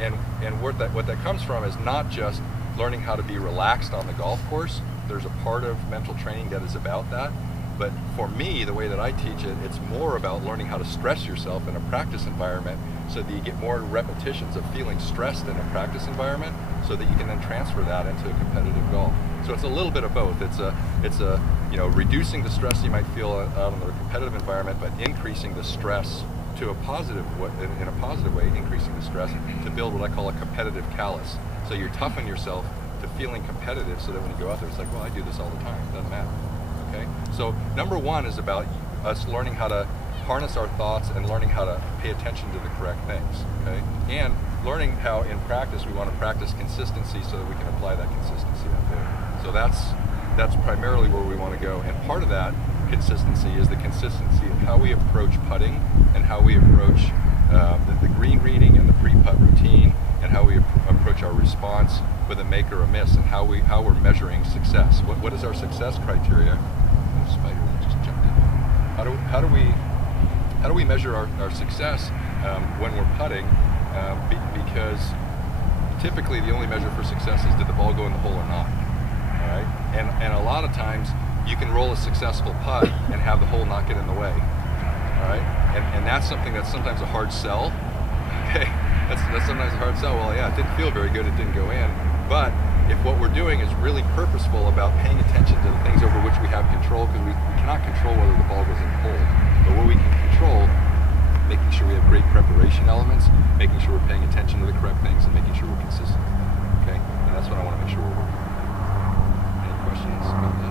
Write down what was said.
and what that comes from is not just learning how to be relaxed on the golf course. There's a part of mental training that is about that. But for me, the way that I teach it, it's more about learning how to stress yourself in a practice environment so that you get more repetitions of feeling stressed in a practice environment so that you can then transfer that into a competitive golf. So it's a little bit of both. It's a reducing the stress you might feel out in the competitive environment, but increasing the stress to a positive way, in a positive way, increasing the stress to build what I call a competitive callus. So you toughen yourself to feeling competitive so that when you go out there, it's like, well, I do this all the time, it doesn't matter. Okay? So number one is about us learning how to harness our thoughts and learning how to pay attention to the correct things. Okay? And learning how in practice we want to practice consistency so that we can apply that consistency out there. So that's primarily where we want to go. And part of that consistency is the consistency of how we approach putting and how we approach the green reading and the pre-putt routine and how we approach our response with a make or a miss and how we're measuring success. What is our success criteria? Oh, spider that just jumped in. How do we measure our success when we're putting? Because typically the only measure for success is did the ball go in the hole or not. All right, and a lot of times you can roll a successful putt and have the hole not get in the way. All right, and that's something that's sometimes a hard sell. Okay, that's sometimes a hard sell. Well, yeah, it didn't feel very good, it didn't go in. But if what we're doing is really purposeful about paying attention to the things over which we have control, because we cannot control whether the ball goes in the hole, but what we can control, making sure we have great preparation elements, making sure we're paying attention to the correct things, and making sure we're consistent. Okay, and that's what I want to make sure we're working on. Any questions about that?